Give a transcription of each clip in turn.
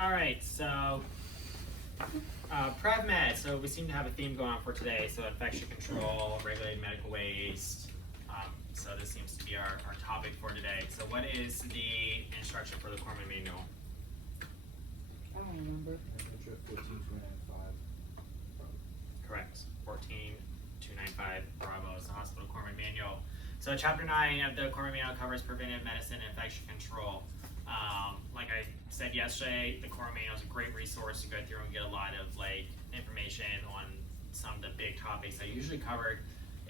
All right, so PrevMed. So we seem to have a theme going on for today. So infection control, regulated medical waste. So this seems to be our topic for today. So what is the instruction for the Corpsman manual? I don't remember. 14295. Correct. 14295 Bravo is the hospital Corpsman manual. So chapter 9 of the Corpsman manual covers preventive medicine and infection control. Like I said yesterday, the Corpsman manual is a great resource to go through and get a lot of information on some of the big topics I usually covered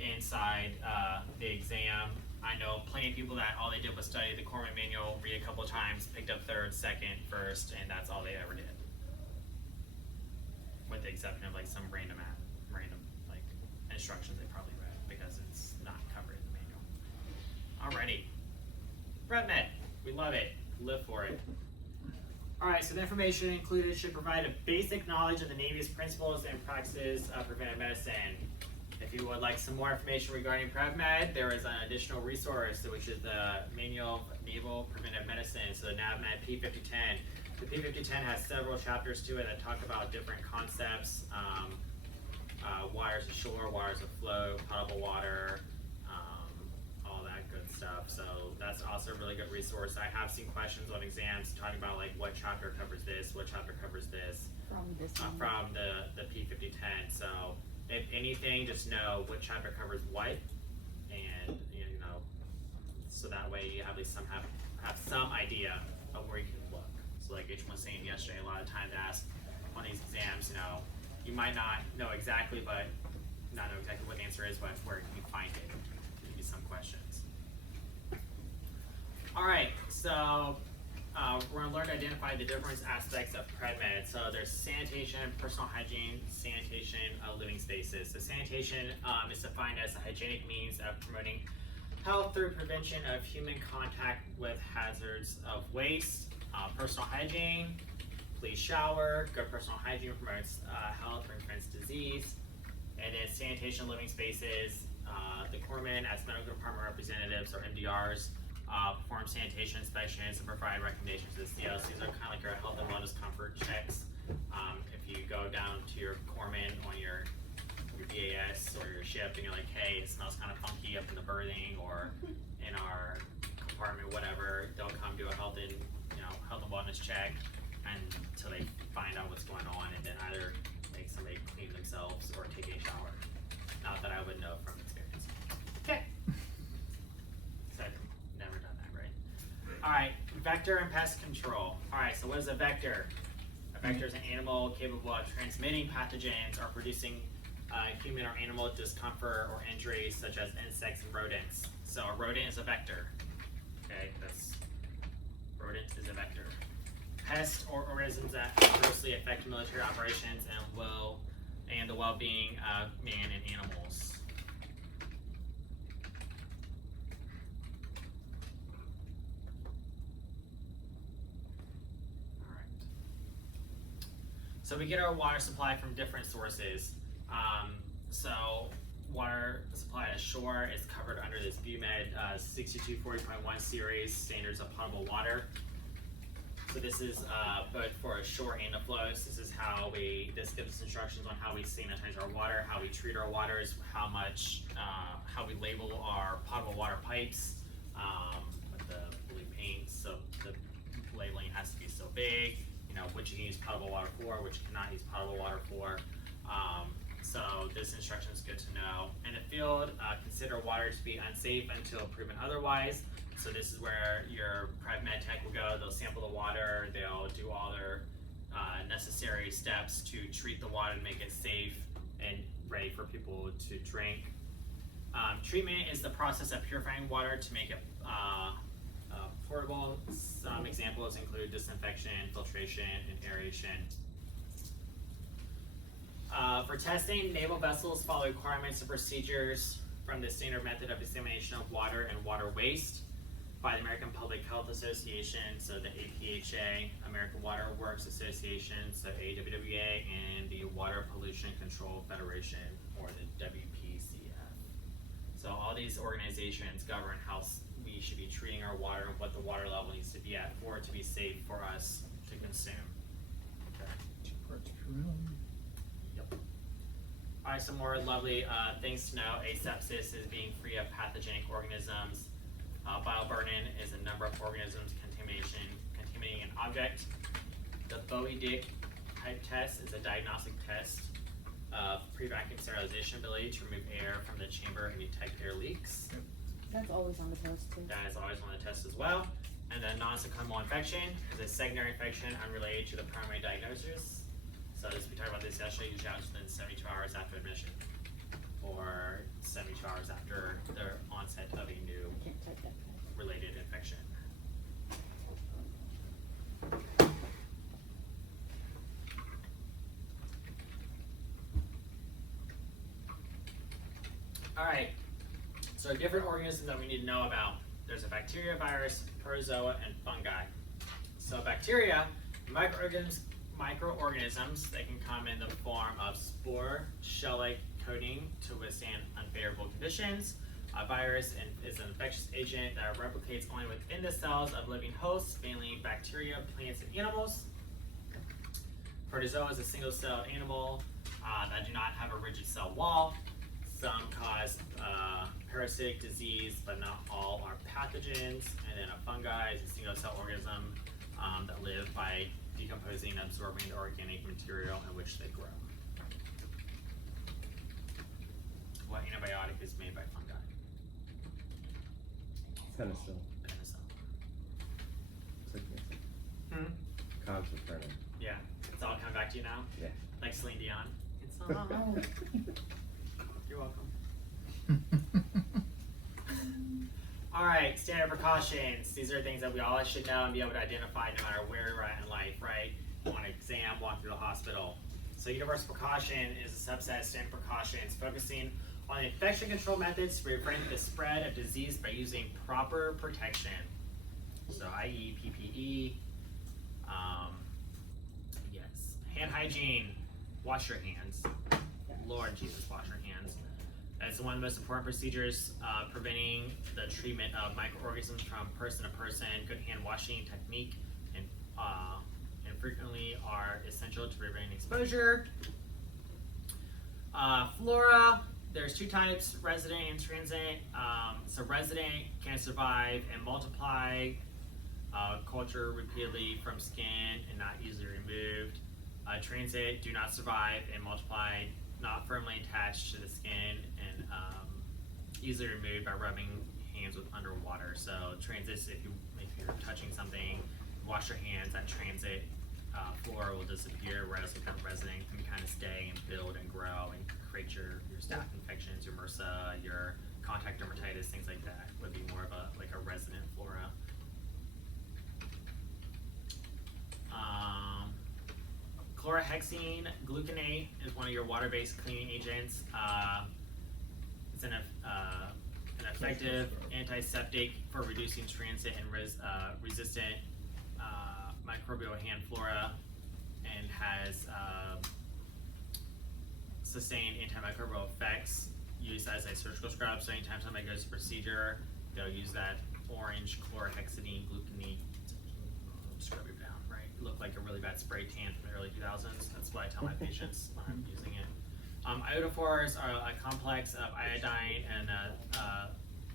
inside the exam. I know plenty of people that all they did was study the Corpsman manual, read a couple of times, picked up third, second, first, and that's all they ever did. With the exception of some random instructions they probably read because it's not covered in the manual. Alrighty. PrevMed, we love it. Live for it. Alright, so the information included should provide a basic knowledge of the Navy's principles and practices of preventive medicine. If you would like some more information regarding PrevMed, there is an additional resource, which is the Manual of Naval Preventive Medicine, so the NAVMed P5010. The P5010 has several chapters to it that talk about different concepts, waters ashore, waters afloat, potable water, all that good stuff. So that's also a really good resource. I have seen questions on exams talking about what chapter covers this, what chapter covers this From this one. from the P5010. So if anything, just know what chapter covers what, and so that way you have at least have some idea of where you can look. So like H was saying yesterday, a lot of times asked on these exams, you might not know exactly, but not know exactly what the answer is, but where can you find it? Give you some questions. All right, so we're going to learn to identify the different aspects of PrevMed. So there's sanitation, personal hygiene, sanitation, living spaces. So sanitation is defined as a hygienic means of promoting health through prevention of human contact with hazards of waste. Personal hygiene, please shower. Good personal hygiene promotes health and prevents disease. And then sanitation, living spaces, the Corpsmen as medical department representatives or MDRs perform sanitation inspections and provide recommendations to the COs. These are kind of like your health and wellness comfort checks. If you go down to your Corpsman on your DAS or your ship and you're like, hey, it smells kind of funky up in the berthing or in our compartment, whatever, they'll come do a health and wellness check until they find out what's going on and then either make somebody clean themselves or take a shower. Not that I would know from experience. Okay. So I've never done that, right? All right, vector and pest control. All right, so what is a vector? A vector is an animal capable of transmitting pathogens or producing human or animal discomfort or injuries such as insects and rodents. So a rodent is a vector. Okay, rodent is a vector. Pests or organisms that adversely affect military operations and the well-being of man and animals. All right. So we get our water supply from different sources. So water supply ashore is covered under this ViewMed 6240.1 series standards of potable water. So this is both for ashore and afloat. This gives us instructions on how we sanitize our water, how we treat our waters, how we label our potable water pipes with the blue paint. So the labeling has to be so big. Which you can use potable water for, which you cannot use potable water for. So this instruction is good to know. In the field, consider water to be unsafe until proven otherwise. So this is where your PrevMed tech will go. They'll sample the water. They'll do all their necessary steps to treat the water to make it safe and ready for people to drink. Treatment is the process of purifying water to make it portable. Some examples include disinfection, filtration, and aeration. For testing, naval vessels follow requirements and procedures from the standard method of examination of water and water waste by the American Public Health Association, so the APHA, American Water Works Association, so AWWA, and the Water Pollution Control Federation, or the WPCF. So all these organizations govern how we should be treating our water and what the water level needs to be at for it to be safe for us to consume. Yep. All right, some more lovely things to know. Asepsis is being free of pathogenic organisms. Bioburden is a number of organisms contaminating an object. The Bowie-Dick type test is a diagnostic test of pre-vacuum sterilization ability to remove air from the chamber and detect air leaks. That's always on the test too. That is always on the test as well. And then nosocomial infection is a secondary infection unrelated to the primary diagnosis. So as we talked about this yesterday, usually out within 72 hours after admission, or 72 hours after the onset of a new I can't type that fast. related infection. All right, so different organisms that we need to know about. There's a bacteria, virus, protozoa, and fungi. So bacteria, microorganisms that can come in the form of spore, shell-like coating to withstand unfavorable conditions. A virus is an infectious agent that replicates only within the cells of living hosts, mainly bacteria, plants, and animals. Protozoa is a single-celled animal that do not have a rigid cell wall. Some cause parasitic disease, but not all are pathogens. And then a fungi is a single-cell organism that live by decomposing and absorbing the organic material in which they grow. What antibiotic is made by fungi? Penicillin. Penicillin. Sickness. Hmm? Concentrating. Yeah, it's all coming back to you now? Yeah. Like Celine Dion. It's all You're welcome. All right, standard precautions. These are things that we all should know and be able to identify no matter where we're at in life, right? On an exam, walk through the hospital. So universal precaution is a subset of standard precautions, focusing on infection control methods to prevent the spread of disease by using proper protection. So i.e. PPE, yes. Hand hygiene, wash your hands. Lord Jesus, wash your hands. That's one of the most important procedures preventing the treatment of microorganisms from person to person. Good hand washing technique and frequently are essential to preventing exposure. Flora, there's two types, resident and transient. So resident can survive and multiply, culture repeatedly from skin and not easily removed. Transient do not survive and multiply, not firmly attached to the skin and easily removed by rubbing hands with underwater. So transits, if you're touching something, wash your hands, that transit flora will disappear, whereas with resident can kind of stay and build and grow and create your staph infections, your MRSA, your contact dermatitis, things like that would be more of a resident flora. Chlorhexidine gluconate is one of your water-based cleaning agents. It's an effective antiseptic for reducing transit and resistant microbial hand flora, and has sustained antimicrobial effects used as a surgical scrub. So anytime somebody goes to procedure, they'll use that orange chlorhexidine gluconate to scrub it down, right? It looked like a really bad spray tan from the early 2000s. That's what I tell my patients when I'm using it. Iodophores are a complex of iodine and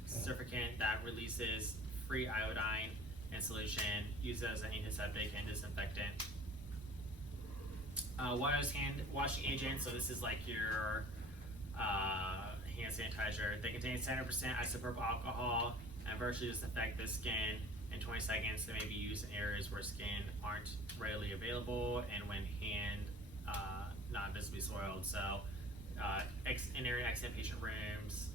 surfactant that releases free iodine in solution, used as an antiseptic and disinfectant. Water's hand washing agent, so this is like your hand sanitizer. They contain 70% isopropyl alcohol and virtually disinfect the skin in 20 seconds. They may be used in areas where skin aren't readily available and when hand not visibly soiled. So in area accident patient rooms,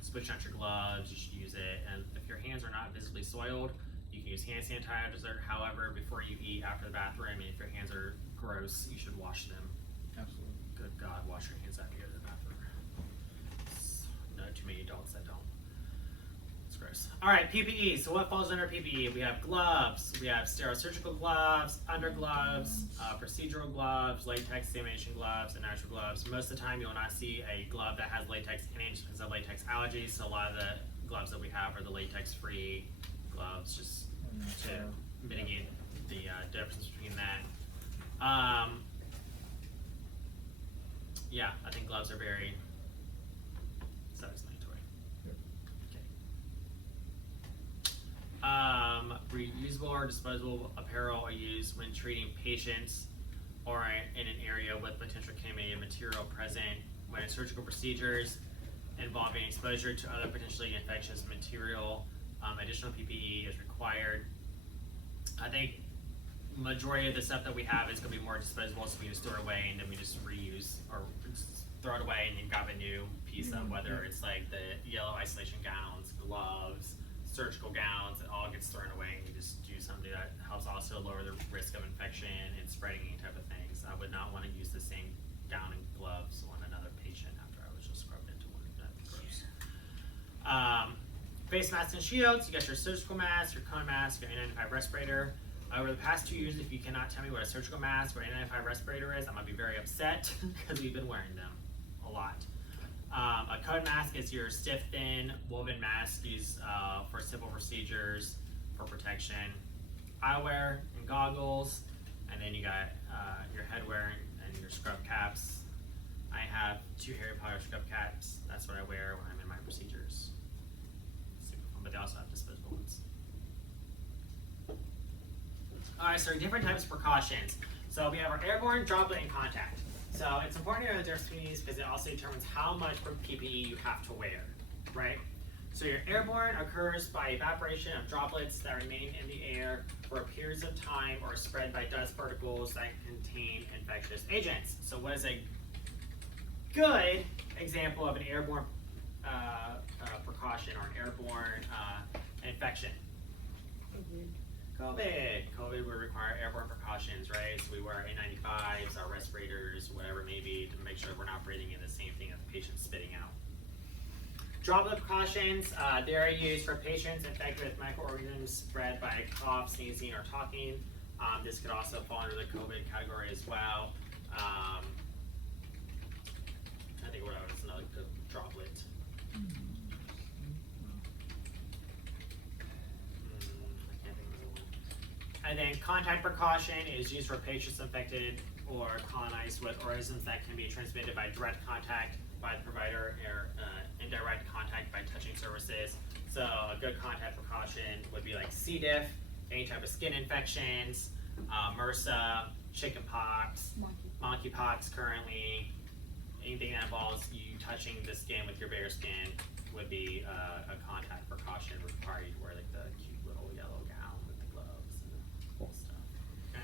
switch out your gloves, you should use it. And if your hands are not visibly soiled, you can use hand sanitizer. However, before you eat, after the bathroom, and if your hands are gross, you should wash them. Absolutely. Good God, wash your hands after you go to the bathroom. No too many adults that don't. It's gross. All right, PPE. So what falls under PPE? We have gloves. We have sterile surgical gloves, undergloves, procedural gloves, latex examination gloves, and natural gloves. Most of the time, you will not see a glove that has latex in it just because of latex allergies. So a lot of the gloves that we have are the latex-free gloves, just to mitigate the difference between that. Yeah, I think gloves are very self-explanatory. Yep. Okay. Reusable or disposable apparel are used when treating patients or in an area with potential contaminated material present when surgical procedures involving exposure to other potentially infectious material. Additional PPE is required. I think majority of the stuff that we have is going to be more disposable, so we just store it away and then we just reuse or just throw it away and you grab a new piece of, whether it's like the yellow isolation gowns, gloves, surgical gowns, it all gets thrown away and you just do something that helps also lower the risk of infection and spreading any type of things. I would not want to use the same gown and gloves on another patient after I was just scrubbed into one. That's gross. Face masks and shields. You got your surgical mask, your cone mask, your N95 respirator. Over the past 2 years, if you cannot tell me what a surgical mask or N95 respirator is, I'm going to be very upset because we've been wearing them a lot. A cone mask is your stiff, thin, woven mask used for simple procedures for protection. Eyewear and goggles, and then you got your headwear and your scrub caps. I have 2 Harry Potter scrub caps. That's what I wear when I'm in my procedures. Super fun, but they also have disposable ones. Alright, so different types of precautions. So we have our airborne, droplet, and contact. So it's important to know the difference between these because it also determines how much PPE you have to wear, right? So your airborne occurs by evaporation of droplets that remain in the air for periods of time or spread by dust particles that contain infectious agents. So what is a good example of an airborne precaution or an airborne infection? COVID would require airborne precautions, right? So we wear N95s, our respirators, whatever it may be, to make sure we're not breathing in the same thing that the patient's spitting out. Droplet precautions, they are used for patients infected with microorganisms spread by cough, sneezing, or talking. This could also fall under the COVID category as well. I think what else is another good droplet. And then contact precaution is used for patients infected or colonized with organisms that can be transmitted by direct contact by the provider or indirect contact by touching surfaces. So a good contact precaution would be like C. diff, any type of skin infections, MRSA, chickenpox, monkeypox currently. Anything that involves you touching the skin with your bare skin would be a contact precaution, would require you to wear like the cute little yellow gown with the gloves and stuff. Okay.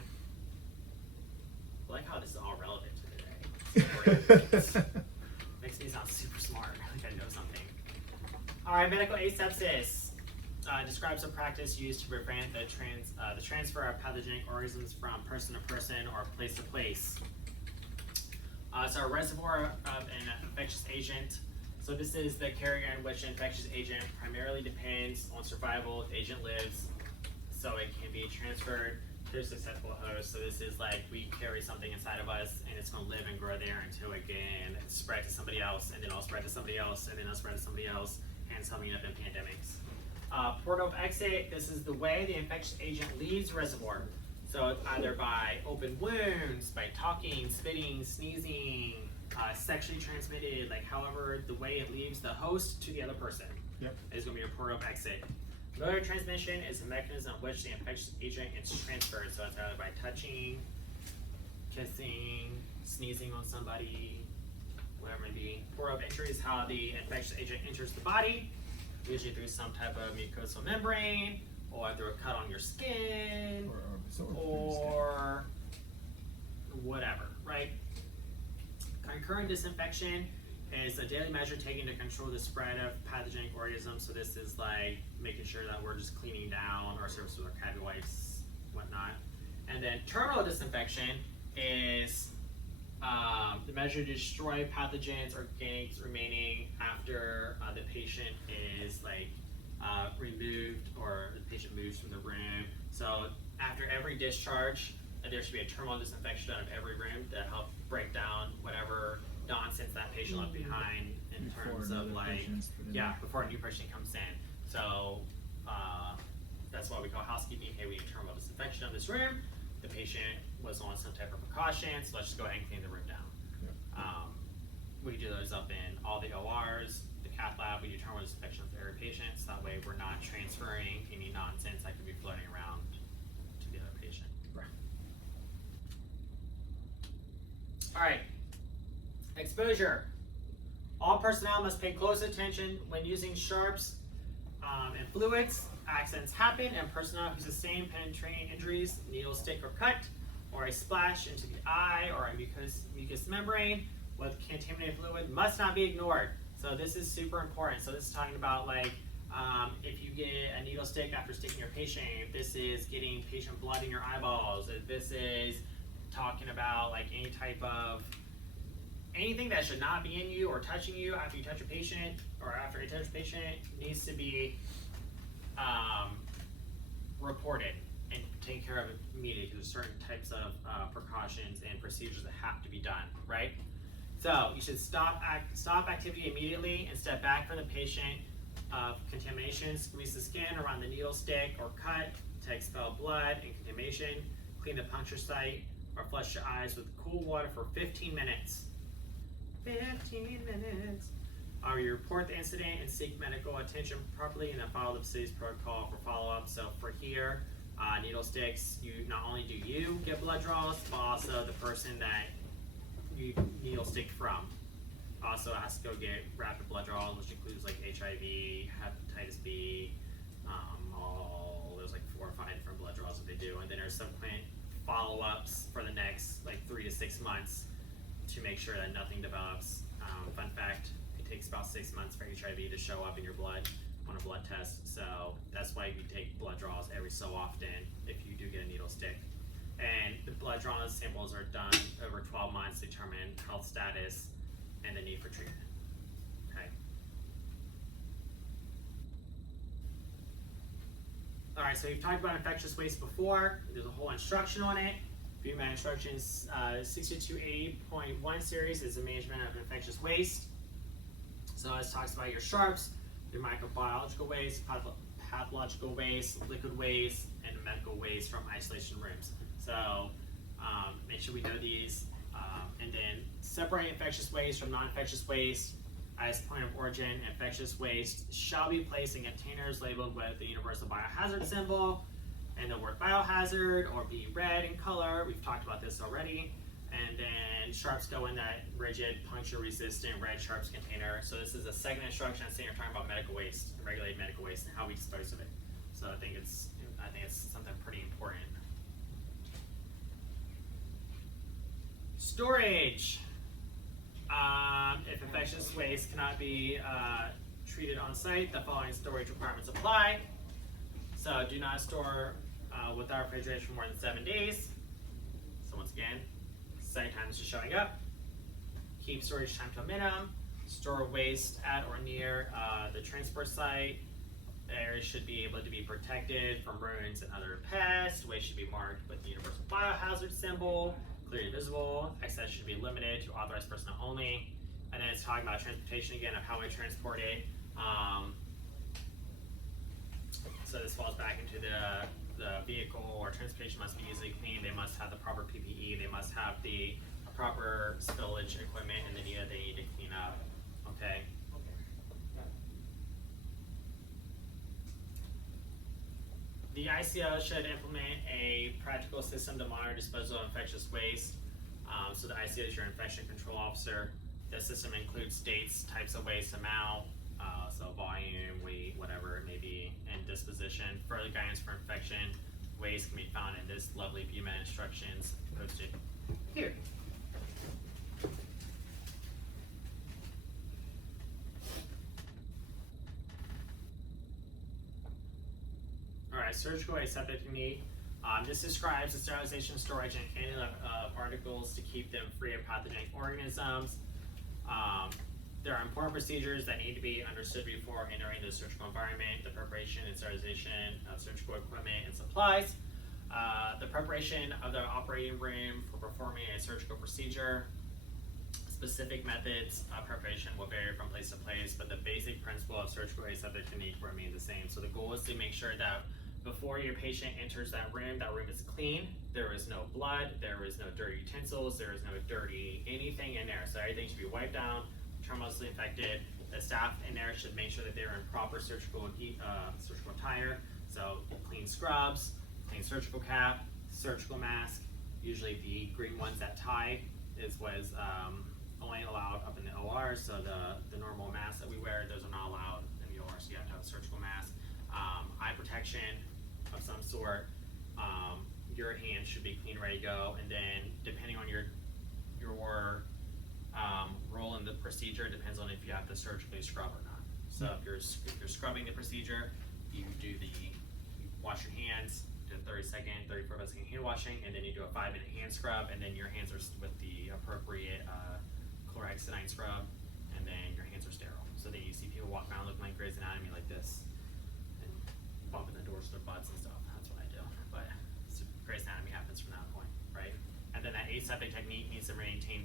I like how this is all relevant to today. Makes me sound super smart, like I know something. All right, medical asepsis describes a practice used to prevent the transfer of pathogenic organisms from person to person or place to place. So a reservoir of an infectious agent. So this is the carrier in which an infectious agent primarily depends on survival if the agent lives. So it can be transferred to a successful host. So this is like we carry something inside of us and it's going to live and grow there until it can spread to somebody else, and then it'll spread to somebody else, and then it'll spread to somebody else, and summing up in pandemics. Port of exit, this is the way the infectious agent leaves the reservoir. So it's either by open wounds, by talking, spitting, sneezing, sexually transmitted, like however the way it leaves the host to the other person. Yep. Is going to be a port of exit. Mode of transmission is a mechanism in which the infectious agent is transferred. So it's either by touching, kissing, sneezing on somebody, whatever it may be. Port of entry is how the infectious agent enters the body, usually through some type of mucosal membrane, or through a cut on your skin, or whatever, right? Concurrent disinfection is a daily measure taken to control the spread of pathogenic organisms. So this is like making sure that we're just cleaning down our surfaces with our cabbie wipes, whatnot. And then terminal disinfection is the measure to destroy pathogens or organics remaining after the patient is like removed or the patient moves from the room. So after every discharge, there should be a terminal disinfection done of every room to help break down whatever nonsense that patient left behind in terms of like, before a new person comes in. So that's why we call housekeeping. Hey, we need terminal disinfection of this room. The patient was on some type of precaution, so let's just go ahead and clean the room down. we do those up in all the ORs, the cath lab. We determine what's infection for every patient, so that way we're not transferring any nonsense that could be floating around to the other patient. All right, exposure. All personnel must pay close attention when using sharps and fluids. Accidents happen, and personnel who sustain penetrating injuries, needle stick or cut, or a splash into the eye or a mucous membrane with contaminated fluid must not be ignored. So this is super important. So this is talking about like if you get a needle stick after sticking your patient, if this is getting patient blood in your eyeballs, if this is talking about like any type of anything that should not be in you or touching you after you touch a patient or after you touch a patient needs to be reported and taken care of immediately, because there's certain types of precautions and procedures that have to be done, right? So you should stop activity immediately and step back from the patient of contamination. Squeeze the skin around the needle stick or cut to expel blood and contamination. Clean the puncture site or flush your eyes with cool water for 15 minutes. 15 minutes. You report the incident and seek medical attention properly, and then follow the facility's protocol for follow-up. So for here, needle sticks, not only do you get blood draws, but also the person that you needle stick from also has to go get rapid blood draws, which includes like HIV, hepatitis B, there's like 4 or 5 different blood draws that they do, and then there's subsequent follow-ups for the next like 3 to 6 months to make sure that nothing develops. Fun fact, it takes about 6 months for HIV to show up in your blood on a blood test, so that's why you take blood draws every so often if you do get a needle stick. And the blood draw samples are done over 12 months to determine health status and the need for treatment. Okay. All right, so we've talked about infectious waste before. There's a whole instruction on it. BMAT instructions 6280.1 series is the management of infectious waste. So this talks about your sharps, your microbiological waste, pathological waste, liquid waste, and medical waste from isolation rooms. So make sure we know these, and then separate infectious waste from non-infectious waste. As point of origin, infectious waste shall be placed in containers labeled with the universal biohazard symbol and the word biohazard, or be red in color. We've talked about this already. And then sharps go in that rigid, puncture-resistant red sharps container. So this is a second instruction saying you're talking about medical waste, regulated medical waste, and how we dispose of it. So I think it's something pretty important. Storage. If infectious waste cannot be treated on site, the following storage requirements apply. So do not store without refrigeration for more than 7 days. So once again, site times to showing up. Keep storage time to a minimum. Store waste at or near the transport site. Areas should be able to be protected from rodents and other pests. Waste should be marked with the universal biohazard symbol, clearly visible. Access should be limited to authorized personnel only. And then it's talking about transportation again, of how we transport it. So this falls back into the vehicle or transportation must be easily cleaned. They must have the proper PPE. They must have the proper spillage equipment, and they need to clean up. Okay. The ICO should implement a practical system to monitor disposal of infectious waste. So the ICO is your infection control officer. The system includes dates, types of waste, amount, so volume, weight, whatever it may be, and disposition. Further guidance for infection waste can be found in this lovely BMAT instructions posted here. Alright, surgical aseptic technique. This describes the sterilization, storage, and handling of articles to keep them free of pathogenic organisms. There are important procedures that need to be understood before entering the surgical environment: the preparation and sterilization of surgical equipment and supplies, the preparation of the operating room for performing a surgical procedure. Specific methods of preparation will vary from place to place, but the basic principle of surgical aseptic technique remains the same. So the goal is to make sure that before your patient enters that room is clean. There is no blood, there is no dirty utensils, there is no dirty anything in there. So everything should be wiped down, terminally infected. The staff in there should make sure that they're in proper surgical attire. So clean scrubs, clean surgical cap, surgical mask. Usually the green ones that tie was only allowed up in the OR. So the normal masks that we wear, those are not allowed in the OR. So you have to have a surgical mask. Eye protection of some sort. Your hands should be clean, ready to go. And then depending on your role in the procedure, depends on if you have to surgically scrub or not. So if you're scrubbing the procedure, you wash your hands, do a 35-second hand washing, and then you do a 5-minute hand scrub, and then your hands are with the appropriate chlorhexidine scrub, and then your hands are sterile. So then you see people walk around looking like Grey's Anatomy like this, and bumping the doors with their butts and stuff. That's what I do. But Grey's Anatomy happens from that point, right? And then that aseptic technique needs to maintain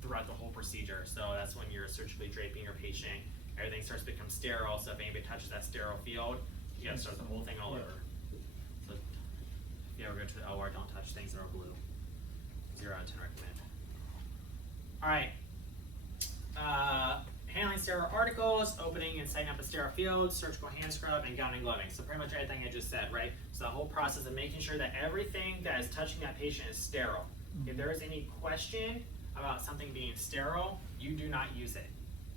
throughout the whole procedure. So that's when you're surgically draping your patient. Everything starts to become sterile. So if anybody touches that sterile field, you gotta start the whole thing all over. So if you ever go to the OR, don't touch things that are blue. 0 out of 10 recommend. All right. Handling sterile articles, opening and setting up a sterile field, surgical hand scrub, and gown and gloving. So pretty much everything I just said, right? So the whole process of making sure that everything that is touching that patient is sterile. If there is any question about something being sterile, you do not use it.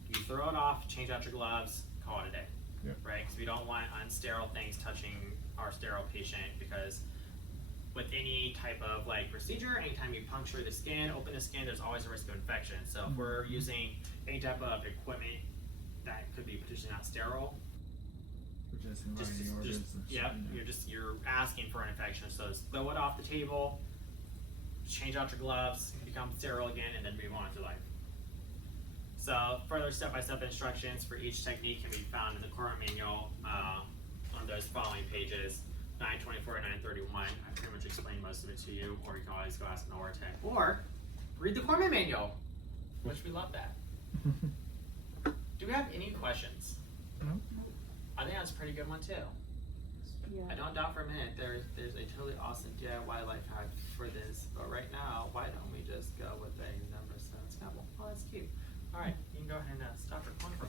You throw it off, change out your gloves, call it a day. Yep. Right? Because we don't want unsterile things touching our sterile patient, because with any type of procedure, anytime you puncture the skin, open the skin, there's always a risk of infection. So if we're using any type of equipment that could be potentially not sterile, you're asking for an infection. So just throw it off the table, change out your gloves, become sterile again, and then move on with your life. So further step-by-step instructions for each technique can be found in the core manual on those following pages, 924 and 931. I pretty much explained most of it to you, or you can always go ask an OR tech, or read the core manual, which we love that. Do we have any questions? No. I think that's a pretty good one too. Yeah. I don't doubt for a minute there's a totally awesome DIY life hack for this, but right now, why don't we just go with a number 7 scalpel? Oh, that's cute. All right, you can go ahead and stop recording for